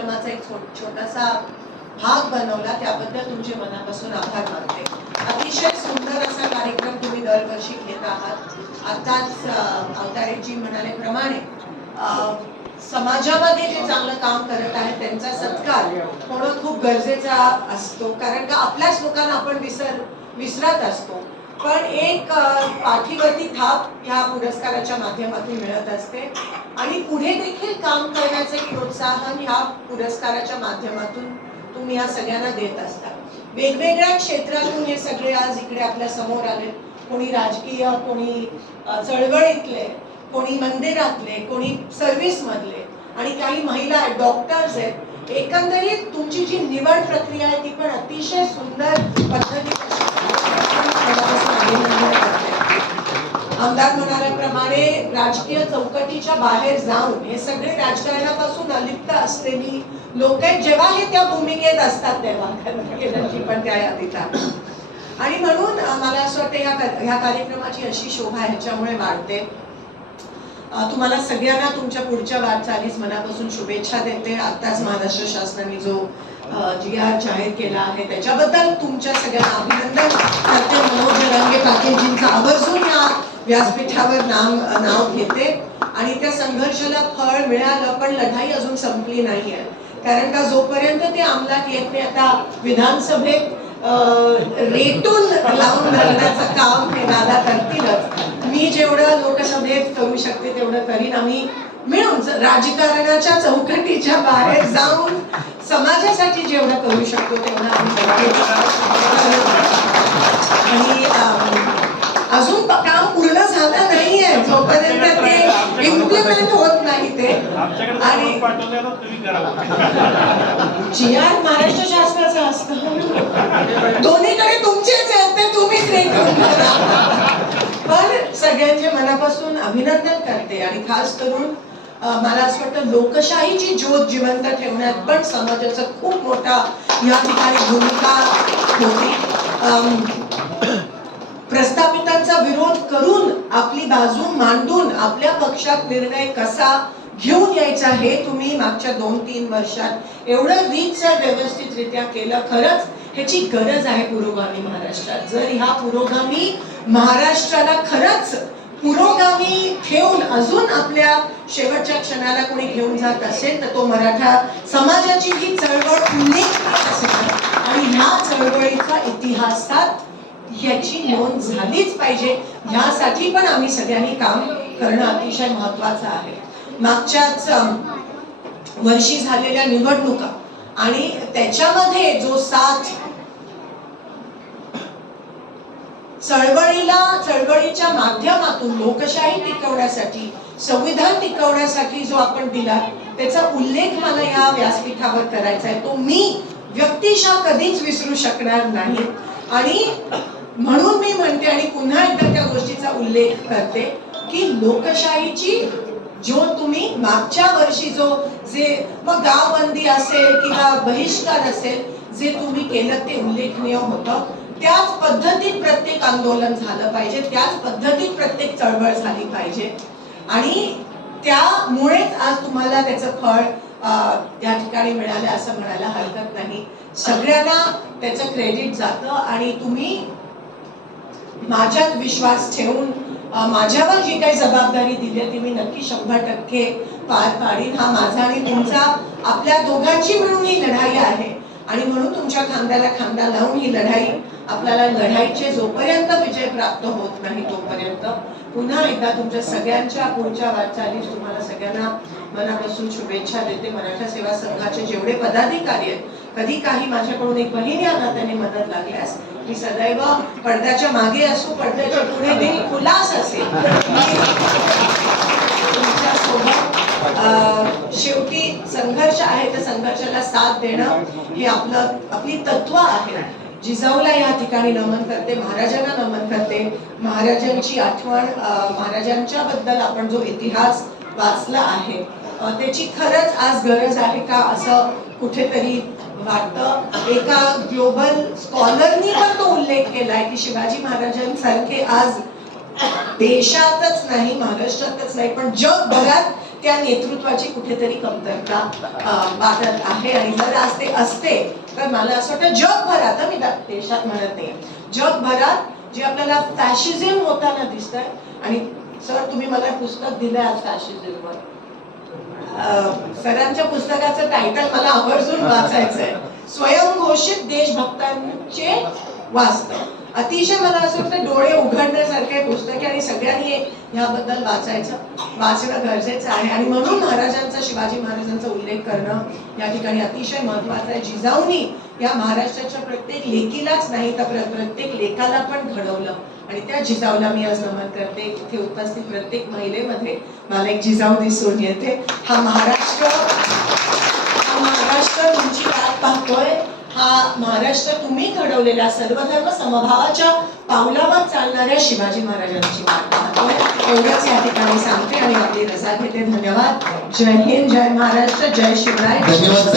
कार्यक्रमाचा एक छोटासा भाग बनवला त्याबद्दल तुमचे मनापासून आभार मानते. अतिशय सुंदर असा कार्यक्रम तुम्ही दरवर्षी घेत आहात. आताच अवतारेजी म्हणाल्याप्रमाणे समाजामध्ये जे चांगलं काम करत आहे त्यांचा सत्कार होणं खूप गरजेचा असतो. कारण का आपल्याच लोकांना आपण विसर विसरत असतो. पण एक पाठीवरती थाप ह्या पुरस्काराच्या माध्यमातून मिळत असते. आणि पुढे देखील काम करण्याचे प्रोत्साहन ह्या पुरस्काराच्या माध्यमातून तुम्ही ह्या सगळ्यांना देत असता. वेगवेगळ्या क्षेत्रातून हे सगळे आज इकडे आपल्यासमोर आले. कोणी राजकीय कोणी चळवळीतले कोणी मंदिरातले कोणी सर्व्हिसमधले आणि काही महिला आहेत डॉक्टर्स आहेत. एकंदरीत तुमची जी निवड प्रक्रिया आहे ती पण अतिशय सुंदर पद्धती आमदार म्हणाल्याप्रमाणे राजकीय चौकटीच्या बाहेर जाऊन हे सगळे राजकारणापासून अलिप्त असलेली लोक आहेत जेव्हा हे त्या भूमिकेत असतात तेव्हा केदारजी म्हणजे पण त्या यादीत आणि म्हणून मला असं वाटतं या ह्या कार्यक्रमाची अशी शोभा ह्याच्यामुळे वाढते. तुम्हाला सगळ्यांना तुमच्या पुढच्या वाटचालीस मनापासून शुभेच्छा देते. आत्ताच महाराष्ट्र शासनाने जो जी आर जाहीर केला आहे त्याच्याबद्दल तुमच्या सगळ्यांना अभिनंदन. सत्य मनोज रंगे पाटीलजींचं आवर्जून या व्यासपीठावर नाम नाव घेते. आणि त्या संघर्षाला फळ मिळालं पण लढाई अजून संपली नाहीये. कारण का जोपर्यंत ते अंमलात येत नाही आता विधानसभेत रेटून लावून धरण्याचं काम हे दादा करतीलच. मी जेवढं लोकसभेत करू शकते तेवढं करीन. आम्ही मिळून राजकारणाच्या चौकटीच्या बाहेर जाऊन समाजासाठी जेवढं करू शकतो तेवढं आम्ही आणि अजून काम पूर्ण झालं नाहीये. जोपर्यंत ते इम्प्लिमेंट होत नाही ते आमच्याकडे आणि फोन पाठवले ना तुम्ही करा. जी आर महाराष्ट्र शासनाचं असतं. दोन्हीकडे तुमचेच आहेत ते तुम्हीच. पण सगळ्यांचे मनापासून अभिनंदन करते आणि खास करून मला असं वाटतं लोकशाहीची ज्योत जिवंत ठेवण्यात पण समाजाचा खूप मोठा या ठिकाणी भूमिका होती. प्रस्थापितांचा विरोध करून आपली बाजू मांडून आपल्या पक्षात निर्णय कसा घेऊन यायचा हे तुम्ही मागच्या दोन तीन वर्षात एवढं रीतसर व्यवस्थितरित्या केलं खरंच ह्याची गरज आहे पुरोगामी महाराष्ट्रात. जर ह्या पुरोगामी महाराष्ट्राला खरंच पुरोगामी ठेवून अजून आपल्या शेवटच्या क्षणाला कोणी घेऊन जात असेल तर तो मराठा समाजाची ही चळवळ उल्लेख आणि ह्या चळवळीचा इतिहासात याची नोंद झालीच पाहिजे. ह्यासाठी पण आम्ही सगळ्यांनी काम करणं अतिशय महत्वाचं आहे. मागच्याच वर्षी झालेल्या निवडणुका. आणि त्याच्यामध्ये जो साथ चळवळीला चळवळीच्या माध्यमातून लोकशाही टिकवण्यासाठी संविधान टिकवण्यासाठी जो आपण दिला त्याचा उल्लेख मला या व्यासपीठावर करायचा आहे. तो मी व्यक्तिशः कधीच विसरू शकणार नाही. आणि म्हणून मी म्हणते आणि पुन्हा एकदा त्या गोष्टीचा उल्लेख करते की लोकशाहीची जो तुम्ही मागच्या वर्षी जो जे मग गावबंदी असेल किंवा बहिष्कार असेल जे तुम्ही केलं ते उल्लेखनीय होतं. त्याच पद्धतीत प्रत्येक आंदोलन झालं पाहिजे त्याच पद्धतीत प्रत्येक चळवळ झाली पाहिजे. आणि त्यामुळेच आज तुम्हाला त्याचं फळ या ठिकाणी मिळालं असं म्हणायला हरकत नाही. सगळ्यांना त्याचं क्रेडिट जातं आणि तुम्ही माझ्यात विश्वास ठेवून माझ्यावर जी काही जबाबदारी दिली ती मी नक्की शंभर टक्के पार पाडीन. हा माझा आणि तुमचा आपल्या दोघांची मिळून ही लढाई आहे. आणि म्हणून तुमच्या खांद्याला खांदा लावून ही लढाई आपल्याला लढाईचे जोपर्यंत विजय प्राप्त होत नाही तोपर्यंत. पुन्हा एकदा तुमच्या सगळ्यांच्या पुढच्या वाटचालीस तुम्हाला सगळ्यांना मनापासून शुभेच्छा देते. मराठा सेवा संघाचे जेवढे पदाधिकारी आहेत कधी काही माझ्याकडून एक बहिणी या नात्याने मदत लागल्यास मी सदैव पडद्याच्या मागे असू पडद्याच्या पुढे मी खुलास असेल. तुमच्यासोबत शेवटी संघर्ष आहे तर संघर्षाला साथ देणं हे आपलं आपली तत्व आहे. जिजाऊला या ठिकाणी नमन करते महाराजांना नमन करते. महाराजांची आठवण महाराजांच्या बद्दल आपण जो इतिहास वाचला आहे त्याची खरंच आज गरज आहे का? असं कुठेतरी वाटतं. एका ग्लोबल स्कॉलरनी पण तो उल्लेख केलाय की शिवाजी महाराजांसारखे आज देशातच नाही महाराष्ट्रातच नाही पण जगभरात त्या नेतृत्वाची कुठेतरी कमतरता अं, वाटत आहे आणि जर आज ते असते तर मला असं वाटतं जगभरात मी देशात म्हणत नाही. जगभरात जे आपल्याला फॅशिझम होताना दिसत आहे आणि सर तुम्ही मला पुस्तक दिलंय आज फॅशिझमवर सरांच्या पुस्तकाचं टायटल मला आवर्जून वाचायचंय. स्वयंघोषित देशभक्तांचे वास्तव अतिशय मला असं वाटतं डोळे उघडण्यासारखे पुस्तके आणि सगळ्यांनी ह्याबद्दल वाचायचं वाचणं गरजेचं आहे. आणि म्हणून महाराजांचा शिवाजी महाराजांचा उल्लेख करणं या ठिकाणी अतिशय महत्वाचं आहे. जिजाऊनी या महाराष्ट्राच्या प्रत्येक लेकीलाच नाही तर प्रत्येक लेखाला पण घडवलं. आणि त्या जिजाऊला मी आज नमन करते. इथे उपस्थित प्रत्येक महिलेमध्ये मला एक जिजाऊ दिसून येते. हा महाराष्ट्र हा महाराष्ट्र तुमची वाट पाहतोय. हा महाराष्ट्र तुम्ही घडवलेल्या सर्वधर्म समभावाच्या पावलावर चालणाऱ्या शिवाजी महाराजांची वाट पाहतोय. एवढंच या ठिकाणी सांगते आणि आपली रजा घेते. धन्यवाद. जय हिंद जय महाराष्ट्र जय शिवराय. धन्यवाद